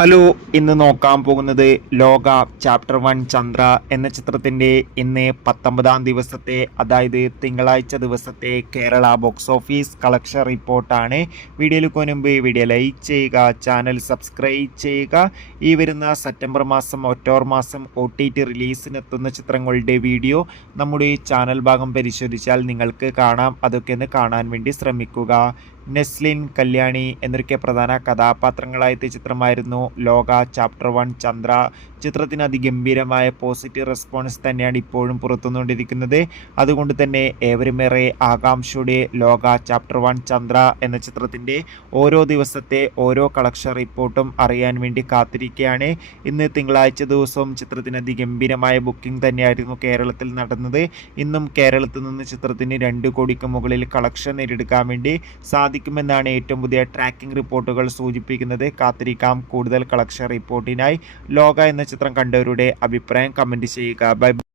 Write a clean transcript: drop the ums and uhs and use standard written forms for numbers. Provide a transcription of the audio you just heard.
Hello, ഇന്ന് നോക്കാൻ പോകുന്നത് ലോക ചാപ്റ്റർ 1 ചന്ദ്ര എന്ന ചിത്രത്തിൻ്റെ ഇന്ന് 19-ാം ദിവസത്തെ, അതായത് തിങ്കളാഴ്ച ദിവസത്തെ കേരള ബോക്സ് ഓഫീസ് കളക്ഷൻ റിപ്പോർട്ടാണ്. വീഡിയോയിൽ മുൻപ് വീഡിയോ ലൈക്ക് ചെയ്യുക, ചാനൽ സബ്സ്ക്രൈബ് ചെയ്യുക. ഈ വരുന്ന സെപ്റ്റംബർ മാസം, ഒക്ടോബർ മാസം OTT റിലീസിനെത്തുന്ന ചിത്രങ്ങളുടെ വീഡിയോ നമ്മുടെ ചാനൽ ഭാഗം പരിശോധിച്ചാൽ നിങ്ങൾക്ക് കാണാം. അതൊക്കെ ഒന്ന് കാണാൻ വേണ്ടി ശ്രമിക്കുക. നെസ്ലിൻ, കല്യാണി എന്നൊക്കെ പ്രധാന കഥാപാത്രങ്ങളായ ചിത്രമായിരുന്നു ലോക ചാപ്റ്റർ 1 ചന്ദ്ര. ചിത്രത്തിന് അതിഗംഭീരമായ പോസിറ്റീവ് റെസ്പോൺസ് തന്നെയാണ് ഇപ്പോഴും പുറത്തുകൊണ്ടിരിക്കുന്നത്. അതുകൊണ്ട് തന്നെ ഏവരുമേറെ ആകാംക്ഷയുടെ ലോക ചാപ്റ്റർ 1 ചന്ദ്ര എന്ന ചിത്രത്തിൻ്റെ ഓരോ ദിവസത്തെ ഓരോ കളക്ഷൻ റിപ്പോർട്ടും അറിയാൻ വേണ്ടി കാത്തിരിക്കുകയാണ്. ഇന്ന് തിങ്കളാഴ്ച ദിവസവും ചിത്രത്തിന് അതിഗംഭീരമായ ബുക്കിംഗ് തന്നെയായിരുന്നു കേരളത്തിൽ നടന്നത്. ഇന്നും കേരളത്തിൽ നിന്ന് ചിത്രത്തിന് 2 കോടിക്ക് മുകളിൽ കളക്ഷൻ നേടിയെടുക്കാൻ വേണ്ടി സാധിക്കുമെന്നാണ് ഏറ്റവും പുതിയ ട്രാക്കിംഗ് റിപ്പോർട്ടുകൾ സൂചിപ്പിക്കുന്നത്. കാത്തിരിക്കാം കൂടുതൽ കളക്ഷൻ റിപ്പോർട്ടിനായി. ലോക എന്ന ചിത്രം കണ്ടവരുടെ അഭിപ്രായം കമൻറ്റ് ചെയ്യുക. ബൈ.